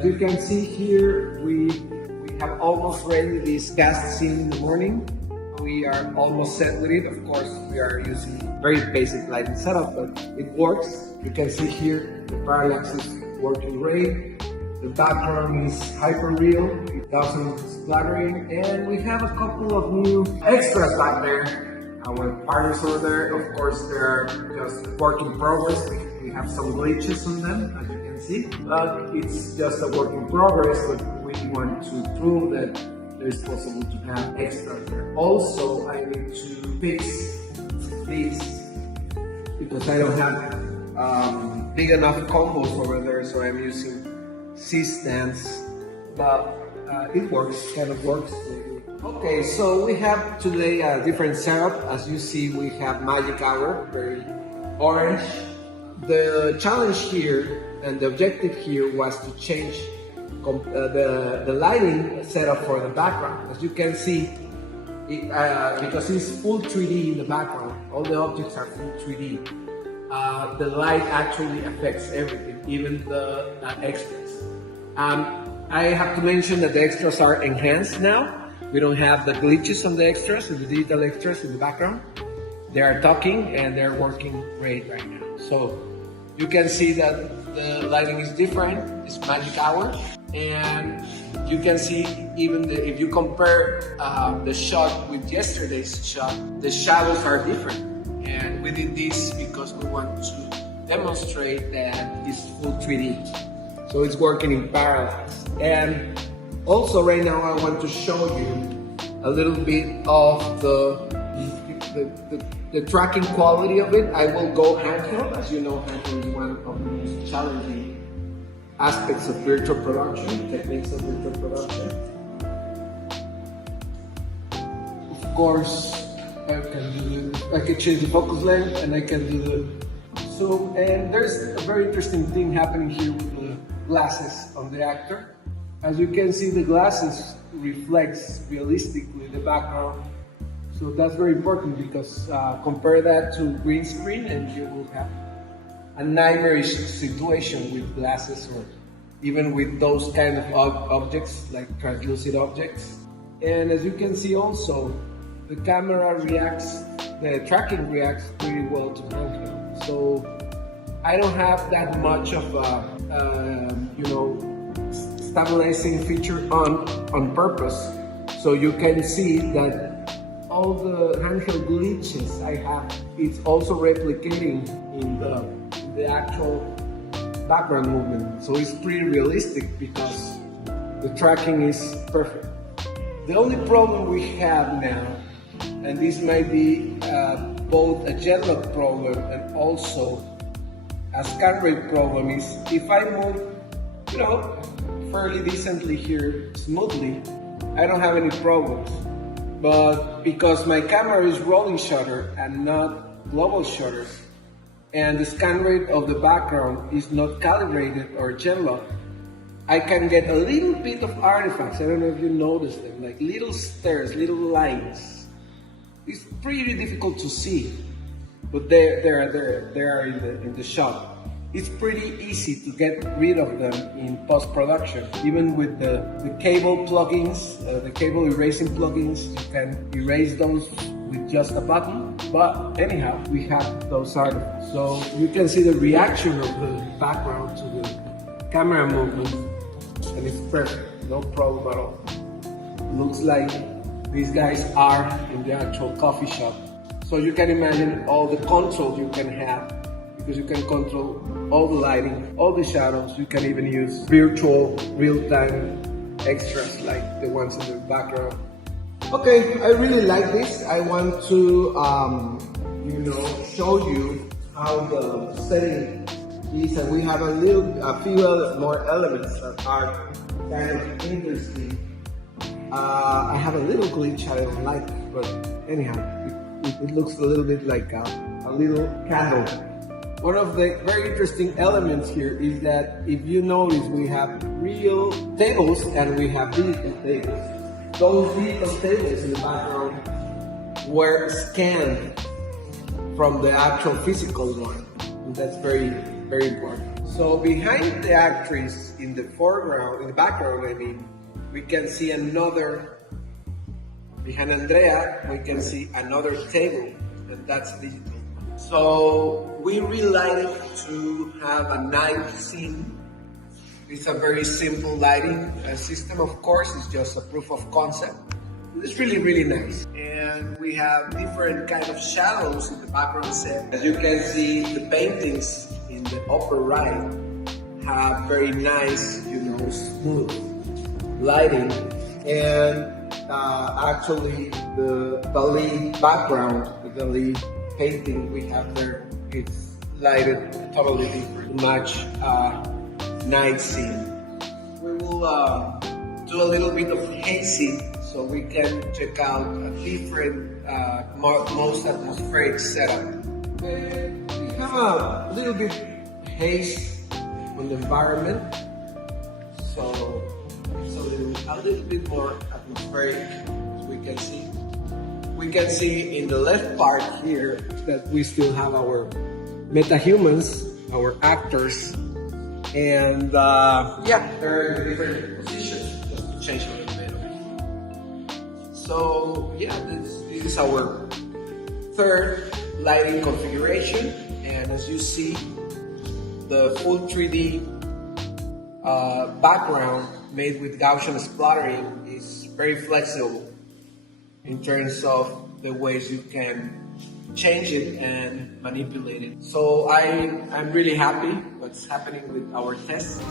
As you can see here, we have almost ready this cast scene in the morning. We are almost set with it. Of course, we are using very basic lighting setup, but it works. You can see here the parallax is working great. The background is hyper real, Gaussian Splatting, and we have a couple of new extras back there. Our partners over there, of course, they're just work in progress. We have some glitches on them, as you can see, but it's just a work in progress. But we want to prove that it's possible to have extras there. Also, I need to fix this because I don't have big enough combos over there, so I'm using C-stands, but it works, kind of works. Okay, so we have today a different setup. As you see, we have magic hour, very orange. The challenge here and the objective here was to change the lighting setup for the background. As you can see, because it's full 3D in the background, all the objects are full 3D. The light actually affects everything, even the extras. I have to mention that the extras are enhanced now. We don't have the glitches on the extras, the digital extras in the background. They are talking and they're working great right now. So you can see that the lighting is different, it's magic hour. And you can see even if you compare the shot with yesterday's shot, the shadows are different. And we did this because we want to demonstrate that it's full 3D. So it's working in parallel. And also right now I want to show you a little bit of the tracking quality of it. I will go handheld. As you know, handheld is one of the most challenging aspects of virtual production, techniques of virtual production. Of course, I can change the focus length and I can do the zoom. And there's a very interesting thing happening here with the glasses of the actor. As you can see, the glasses reflects realistically the background. So that's very important because compare that to green screen and you will have a nightmarish situation with glasses or even with those kind of objects like translucent objects. And as you can see also, the camera reacts, the tracking reacts pretty well to handheld. So I don't have that much of a, stabilizing feature on purpose. So you can see that all the handheld glitches I have, it's also replicating in the actual background movement. So it's pretty realistic because the tracking is perfect. The only problem we have now, and this might be both a jet lag problem and also a scan rate problem, is if I move, fairly decently here, smoothly, I don't have any problems. But because my camera is rolling shutter and not global shutter, and the scan rate of the background is not calibrated or jet lag, I can get a little bit of artifacts. I don't know if you notice them, like little stairs, little lines. It's pretty difficult to see, but they are in the shot. It's pretty easy to get rid of them in post-production. Even with the cable plugins, the cable erasing plugins, you can erase those with just a button. But anyhow, we have those artifacts. So you can see the reaction of the background to the camera movement, and it's perfect, no problem at all. Looks like these guys are in the actual coffee shop. So you can imagine all the control you can have, because you can control all the lighting, all the shadows. You can even use virtual real-time extras like the ones in the background. Okay, I really like this. I want to show you how the setting is, and we have a few more elements that are kind of interesting. I have a little glitch I don't like, but anyhow, it looks a little bit like a little candle. One of the very interesting elements here is that if you notice, we have real tables and we have digital tables. Those digital tables in the background were scanned from the actual physical one. And that's very, very important. So behind the actress in the foreground, in the background, I mean, we can see another, behind Andrea, we can see another table, and that's digital. So we relighted to have a night scene. It's a very simple lighting system, of course, it's just a proof of concept. It's really, really nice. And we have different kind of shadows in the background set. As you can see, the paintings in the upper right have very nice, smooth lighting. And actually, the Dalí background, the Dalí painting we have there, it's lighted totally different to match night scene. We will do a little bit of hazy so we can check out a different, most atmospheric setup. We have a little bit haze on the environment, so it's a little bit more atmospheric, as we can see. We can see in the left part here that we still have our meta-humans, our actors, and they're in different positions, just to change a little bit of it. So this is our third lighting configuration, and as you see, the full 3D background made with Gaussian Splatting is very flexible in terms of the ways you can change it and manipulate it. So I'm really happy what's happening with our tests.